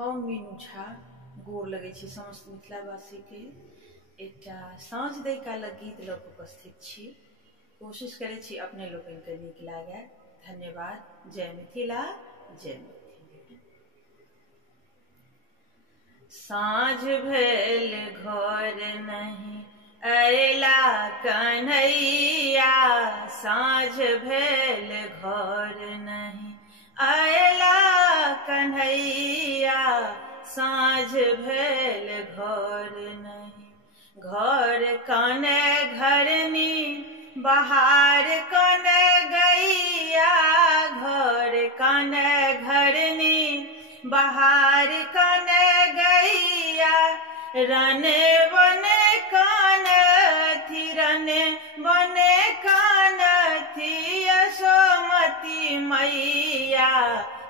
हम मीनू झा गोर लगे छी समस्त मिथिलावासी के एकटा साँझ दै कालक गीत लऽ कऽ उपस्थित छी। कोशिश करै छी अपने लोकनि के नीक लागे। धन्यवाद। जय मिथिला, जय मिथिला। साँझ भेल घर नहीं अयला कन्हैया, साँझ भेल घर नहीं अयला कन्हैया, साँझ भेल घर नहीं। घर कने घरनी बाहर कने गैया, घर कने घरनी बाहर कने गैया, रने बने कान थी, रने बने कान थी यशोमती मैया,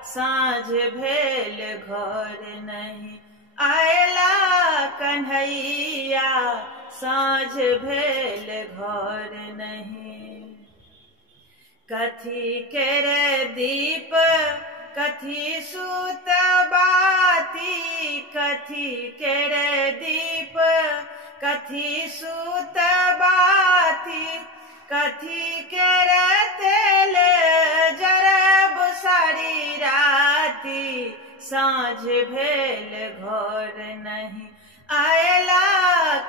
साँझ भेल घर नहीं अयला कन्हैया, साँझ भेल घर नहीं। कथी केरे दीप कथी सूत बाती, कथी केरे दीप कथी सूत बाती, कथी केरे तेल जरब सारी राती, साँझ भेल घर नहीं अयला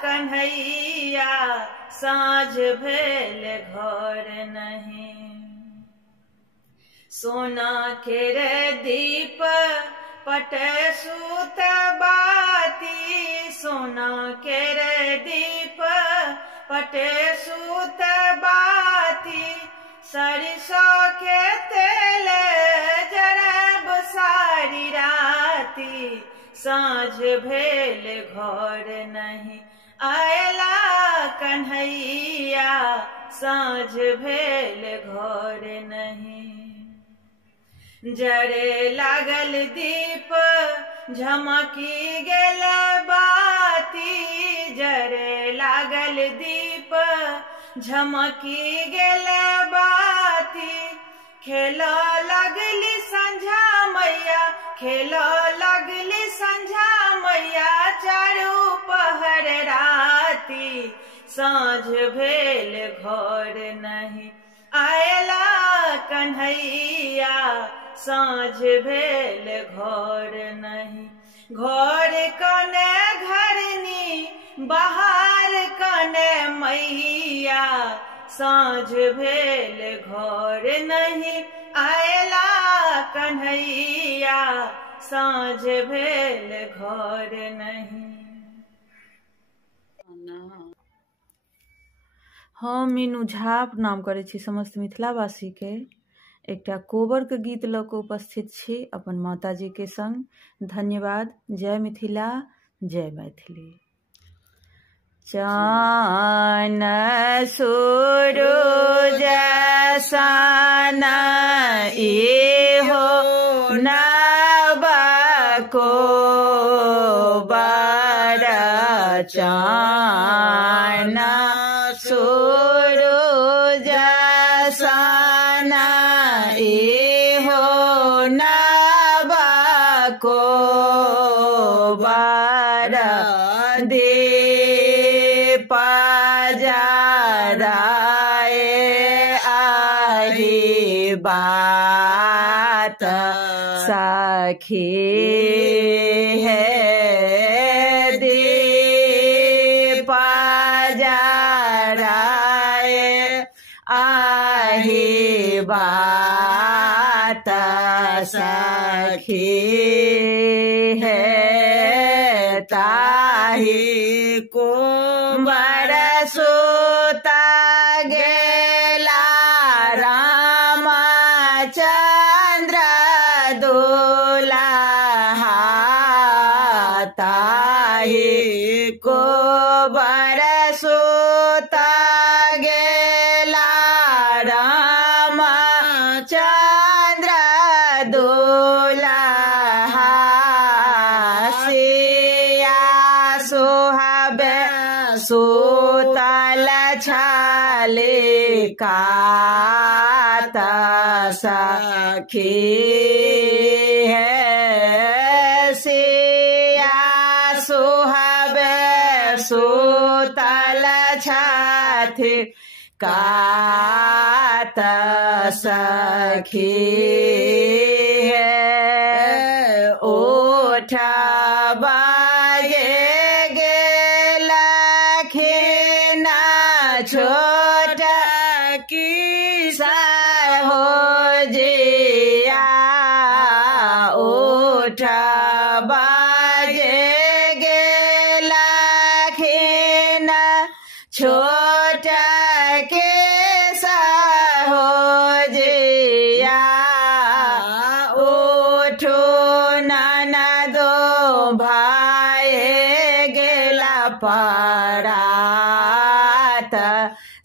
कन्हैया, साँझ भेल घर नहीं। सोना केरे दीप पटे सूत बाती, सोना केरे दीप पटे सूत बाती, सरसों के तेल जरब सारी राती, साँझ भेल घर नहीं अयला कन्हैया, साँझ भेल घर नहीं। जरे लागल दीप झमकी गेल बाती, जरे लागल दीप झमकी गेल बाती, खेलो लगली संझा मैया, खेलो लगली संझा मैया, चारू पहर राती, साँझ भेल घर नहीं अयला कन्हैया, साँझ भेल घर नहीं। घर कने घरनी बाहर कने मैया, साँझ भेल घर नहीं अयला कन्हैया, साँझ भेल घर नहीं। हम मीनू झा प्रणाम करै छी समस्त मिथिलावासी के। एकटा कोबर के गीत लऽ कऽ उपस्थित छी अपन माताजी के संग। धन्यवाद। जय मिथिला, जय मैथिली। चान सूरज सन इहो नव कोबर, चान सूरज सन इहो नव कोबर, दीप जराए आही बात सखी है, दीप जराए आही बात सखी है, ताही कुंवर सुता गेला रामचंद्र दुल्हा, ताही कुंवर सुता गेला रामचंद्र दुल्हा, सिया सुहाबे सुतल छलिकात सखी है, से सुतल छथि कात सखी उठबा गेलखिन छोट हो जिया उठबा गेलखिन छोट हो जिया उठो ननदो भाई गेला परात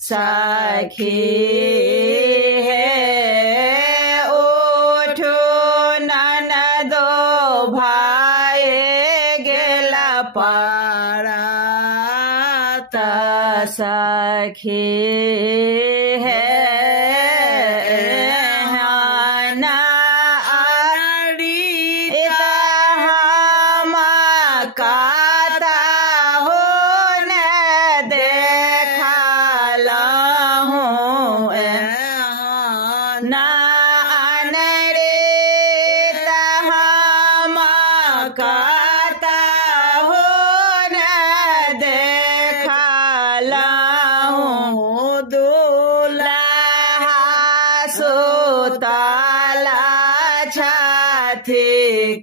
सखी उठो ननदो भाई गेला परात सखी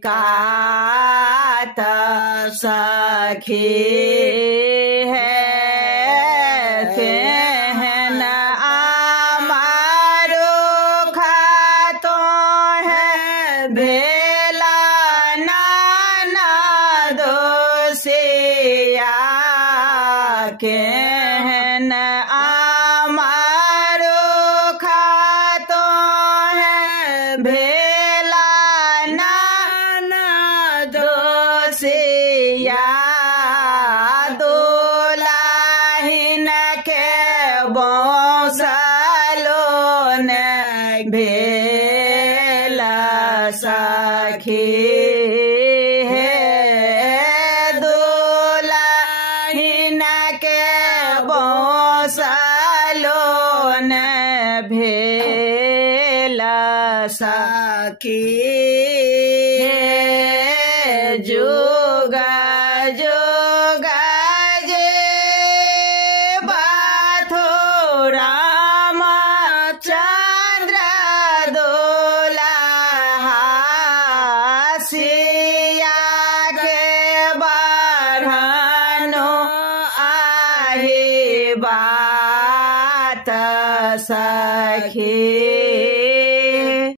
कात सखी तेहन आमारो खातो है भेला नाना दोसिया केहन आमारो खातो है भेला दोसिया दुलाहिन के बौसलो न भेला सखी दुलाहिन के बौसलो न भेला सखी जोगा जोगा जे बाथो रामचंद्र दुल्हा सिया के बढ़नो आही बात सखी